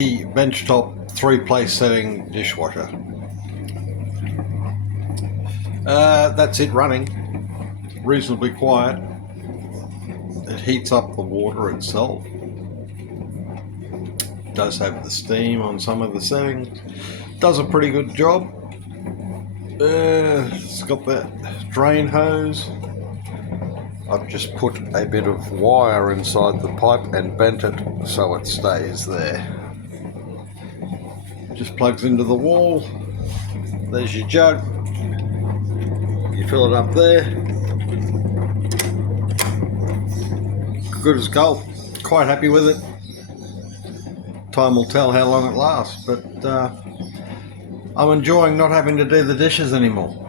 The benchtop 3-place setting dishwasher. That's it running, reasonably quiet. It heats up the water itself. It does have the steam on some of the settings. Does a pretty good job. It's got that drain hose. I've just put a bit of wire inside the pipe and bent it so it stays there. Just plugs into the wall. There's your jug. You fill it up there. Good as gold. Quite happy with it. Time will tell how long it lasts, but I'm enjoying not having to do the dishes anymore.